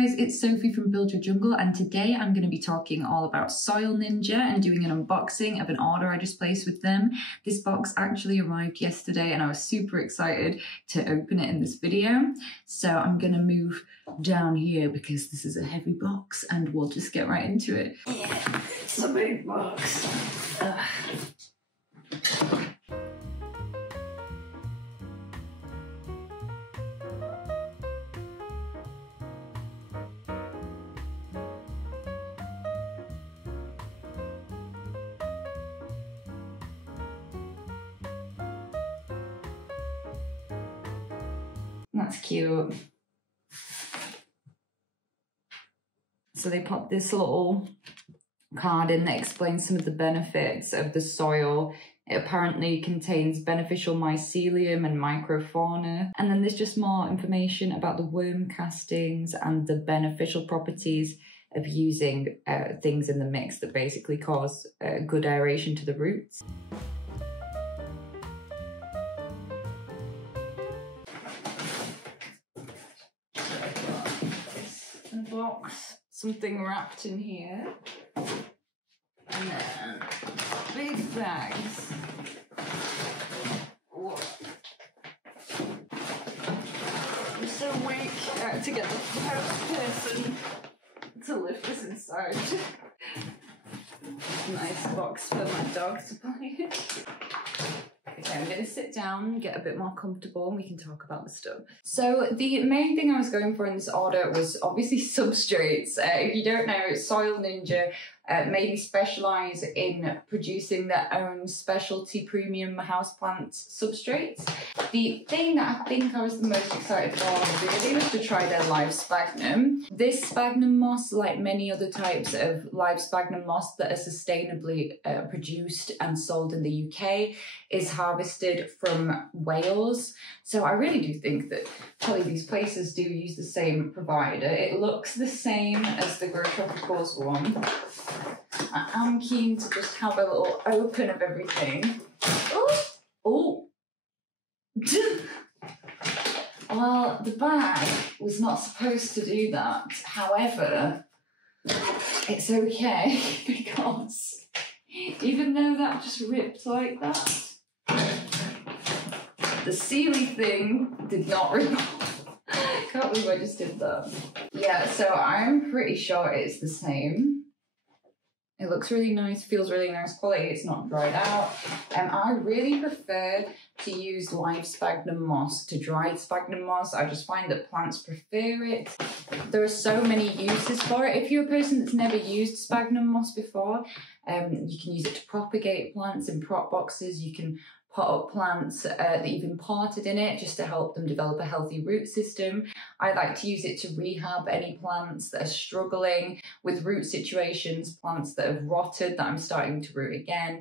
guys, it's Sophie from Build Your Jungle, and today I'm going to be talking all about soilninja and doing an unboxing of an order I just placed with them. This box actually arrived yesterday and I was super excited to open it in this video. So I'm going to move down here because this is a heavy box and we'll just get right into it. Yeah, it's a big box. That's cute. So they put this little card in that explains some of the benefits of the soil. It apparently contains beneficial mycelium and microfauna. And then there's just more information about the worm castings and the beneficial properties of using things in the mix that basically cause good aeration to the roots. Box, something wrapped in here, and then big bags. Whoa. I'm so weak to get the person to lift this inside. Nice box for my dog to play. Okay, I'm going to sit down, get a bit more comfortable, and we can talk about the stuff. So the main thing I was going for in this order was obviously substrates. If you don't know, soilninja mainly specialise in producing their own specialty premium houseplant substrates. The thing that I think I was the most excited for really was to try their live sphagnum. This sphagnum moss, like many other types of live sphagnum moss that are sustainably produced and sold in the UK, is harvested from Wales. So I really do think that probably these places do use the same provider. It looks the same as the Grow Tropicals one. I am keen to just have a little open of everything. Oh! Well, the bag was not supposed to do that. However, it's okay because even though that just ripped like that, the Sealy thing did not rip off. Can't believe I just did that. Yeah, so I'm pretty sure it's the same. It looks really nice, feels really nice quality, it's not dried out. I really prefer to use live sphagnum moss to dried sphagnum moss. I just find that plants prefer it. There are so many uses for it. If you're a person that's never used sphagnum moss before, you can use it to propagate plants in prop boxes. You can pot up plants that you've imported in it just to help them develop a healthy root system. I like to use it to rehab any plants that are struggling with root situations, plants that have rotted that I'm starting to root again.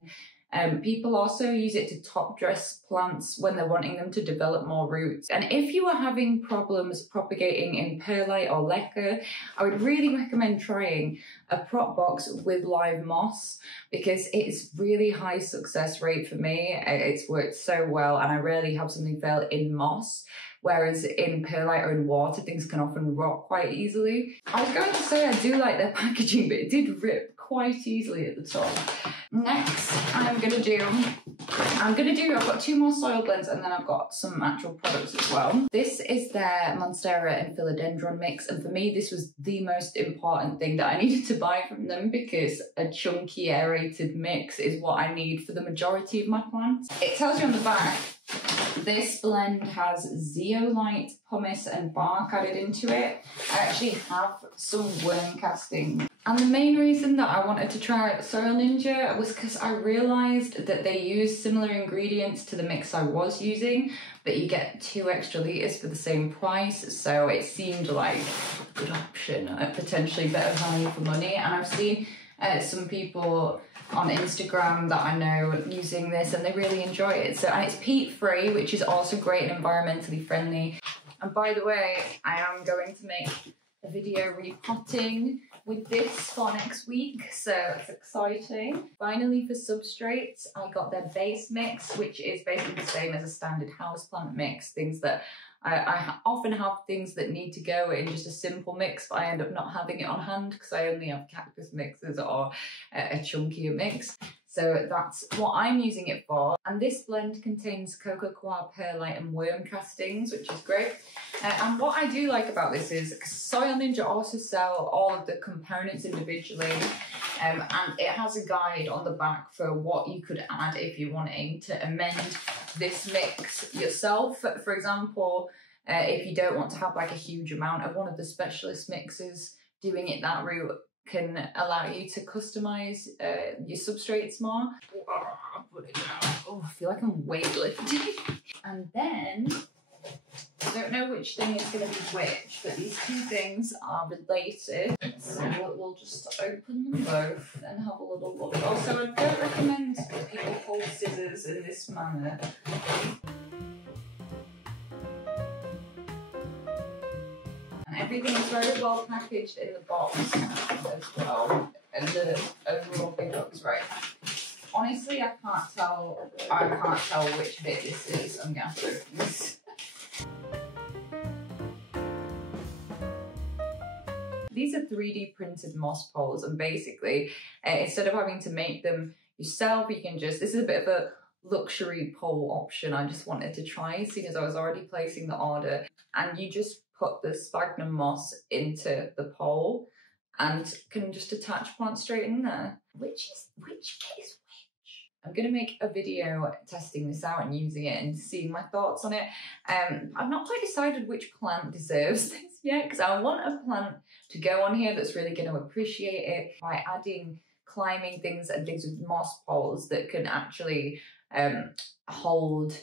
People also use it to top dress plants when they're wanting them to develop more roots. And if you are having problems propagating in perlite or leca, I would really recommend trying a prop box with live moss because it's really high success rate for me. It's worked so well and I rarely have something fail in moss. Whereas in perlite or in water, things can often rot quite easily. I was going to say I do like their packaging, but it did rip quite easily at the top. Next, I've got 2 more soil blends and then I've got some actual products as well. This is their Monstera and Philodendron mix, and for me this was the most important thing that I needed to buy from them because a chunky aerated mix is what I need for the majority of my plants. It tells you on the back, this blend has zeolite, pumice and bark added into it. I actually have some worm casting. And the main reason that I wanted to try soilninja was because I realised that they use similar ingredients to the mix I was using, but you get 2 extra litres for the same price, so it seemed like a good option, potentially better value for money. And I've seen some people on Instagram that I know using this and they really enjoy it. So, and it's peat free, which is also great and environmentally friendly. And by the way, I am going to make a video repotting with this for next week, so it's exciting. Finally, for substrates, I got their base mix, which is basically the same as a standard houseplant mix, things that I often have things that need to go in just a simple mix, but I end up not having it on hand because I only have cactus mixes or a chunkier mix. So that's what I'm using it for. And this blend contains cocoa coir, perlite and worm castings, which is great. And what I do like about this is Soil Ninja also sell all of the components individually. And it has a guide on the back for what you could add if you're wanting to amend this mix yourself. For example, if you don't want to have like a huge amount of one of the specialist mixes, doing it that route can allow you to customize your substrates more. Oh, I feel like I'm weightlifting. And then, I don't know which thing is going to be which, but these two things are related. So we'll just open them both and have a little look. Also, I don't recommend that people hold scissors in this manner. Everything is very well packaged in the box as well, and the overall big looks right. Honestly, I can't tell which bit this is. I'm gonna have to open this. These are 3D printed moss poles, and basically, instead of having to make them yourself, you can just, this is a bit of a luxury pole option I just wanted to try, seeing as I was already placing the order, and you just put the sphagnum moss into the pole and can just attach plants straight in there. Which is which? I'm going to make a video testing this out and using it and seeing my thoughts on it. I've not quite decided which plant deserves this yet, because I want a plant to go on here that's really going to appreciate it by adding climbing things and things with moss poles that can actually hold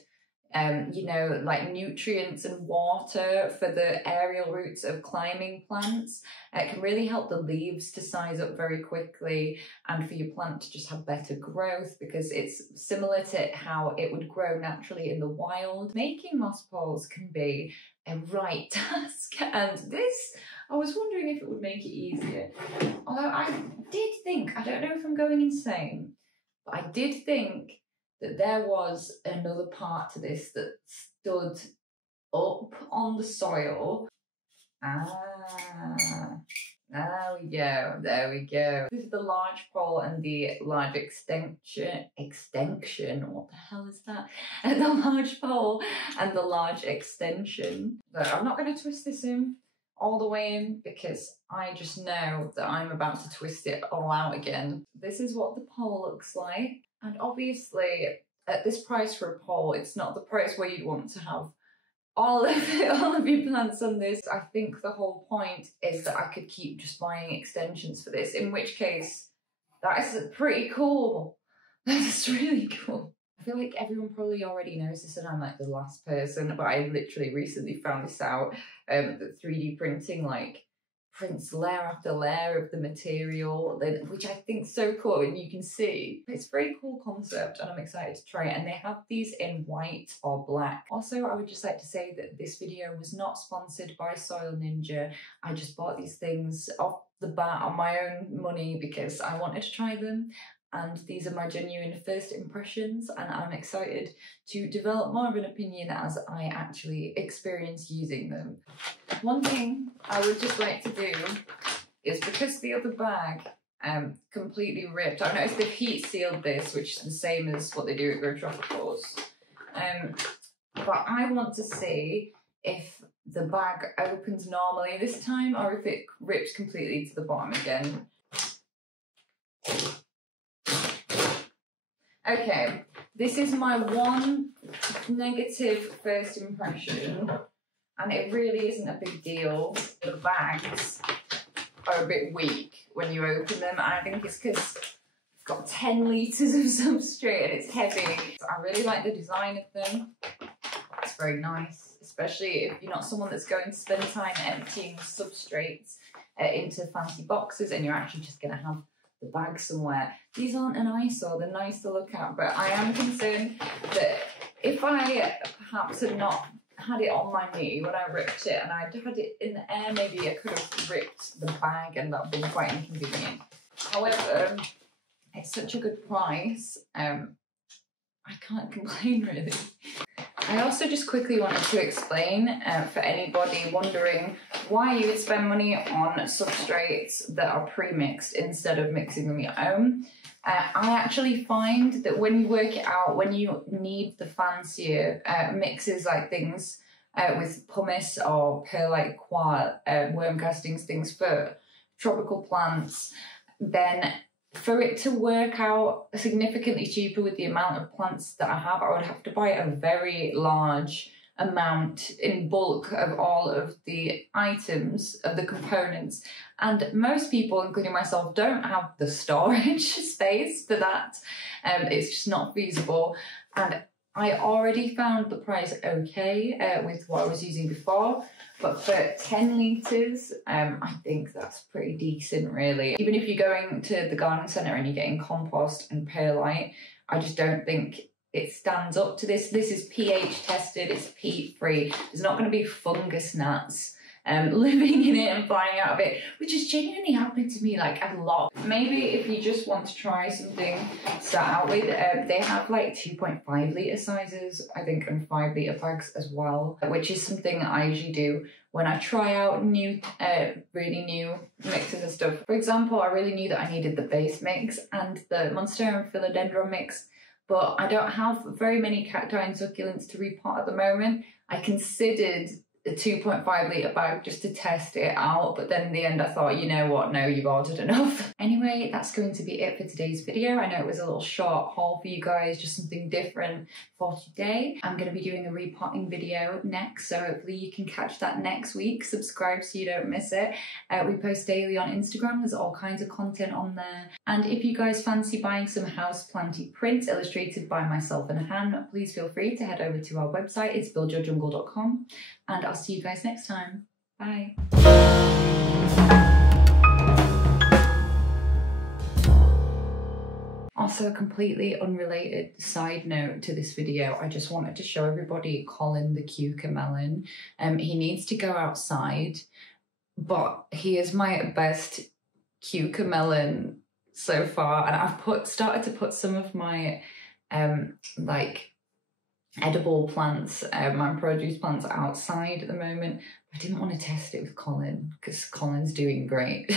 you know, like nutrients and water for the aerial roots of climbing plants. It can really help the leaves to size up very quickly and for your plant to just have better growth, because it's similar to how it would grow naturally in the wild. Making moss poles can be a right task, and this, I was wondering if it would make it easier. Although I did think, I don't know if I'm going insane, but I did think that there was another part to this that stood up on the soil. There we go, there we go. This is the large pole and the large extension, what the hell is that? The large pole and the large extension. But I'm not going to twist this in all the way in, because I just know that I'm about to twist it all out again. This is what the pole looks like. And obviously, at this price for a pole, it's not the price where you'd want to have all of your plants on this. I think the whole point is that I could keep just buying extensions for this, in which case, that is pretty cool. That's really cool. I feel like everyone probably already knows this and I'm like the last person, but I literally recently found this out, that 3D printing like prints layer after layer of the material, which I think is so cool, and you can see it's a very cool concept and I'm excited to try it. And they have these in white or black. Also, I would just like to say that this video was not sponsored by Soil Ninja. I just bought these things off the bat on my own money because I wanted to try them, and these are my genuine first impressions, and I'm excited to develop more of an opinion as I actually experience using them. One thing I would just like to do is, because the other bag completely ripped, I've noticed they've heat sealed this, which is the same as what they do at Grow Tropicals. But I want to see if the bag opens normally this time or if it rips completely to the bottom again. Okay, this is my one negative first impression, and it really isn't a big deal. The bags are a bit weak when you open them, and I think it's because it's got 10 litres of substrate and it's heavy. So I really like the design of them. It's very nice, especially if you're not someone that's going to spend time emptying substrates into fancy boxes and you're actually just going to have the bag somewhere. These aren't an eyesore, they're nice to look at, but I am concerned that if I perhaps had not had it on my knee when I ripped it and I'd had it in the air, maybe I could have ripped the bag and that would have been quite inconvenient. However, it's such a good price. I can't complain really. I also just quickly wanted to explain for anybody wondering why you would spend money on substrates that are pre-mixed instead of mixing them your own. I actually find that when you work it out, when you need the fancier mixes like things with pumice or perlite, quartz, worm castings, things for tropical plants, then for it to work out significantly cheaper with the amount of plants that I have, I would have to buy a very large amount in bulk of all of the items, of the components. And most people, including myself, don't have the storage space for that. It's just not feasible. And I already found the price okay with what I was using before, but for 10 litres, I think that's pretty decent really. Even if you're going to the garden centre and you're getting compost and perlite, I just don't think it stands up to this. This is pH tested, it's peat free. There's not going to be fungus gnats living in it and flying out of it, which has genuinely happened to me like a lot. Maybe if you just want to try something to start out with, they have like 2.5 litre sizes, I think, and 5 litre bags as well, which is something I usually do when I try out new, really new mixes and stuff. For example, I really knew that I needed the base mix and the Monstera and Philodendron mix, but I don't have very many cacti and succulents to repot at the moment. I considered the 2.5 litre bag just to test it out, but then in the end I thought, you know what, no, you've ordered enough. Anyway, that's going to be it for today's video. I know it was a little short haul for you guys, just something different for today. I'm going to be doing a repotting video next, so hopefully you can catch that next week. Subscribe so you don't miss it. We post daily on Instagram, there's all kinds of content on there. And if you guys fancy buying some houseplanty prints illustrated by myself and Han, please feel free to head over to our website, it's buildyourjungle.com. And I'll see you guys next time. Bye. Also, a completely unrelated side note to this video, I just wanted to show everybody Colin the cucamelon. He needs to go outside, but he is my best cucamelon so far. And I've started to put some of my like edible plants, my produce plants outside at the moment. I didn't want to test it with Colin because Colin's doing great.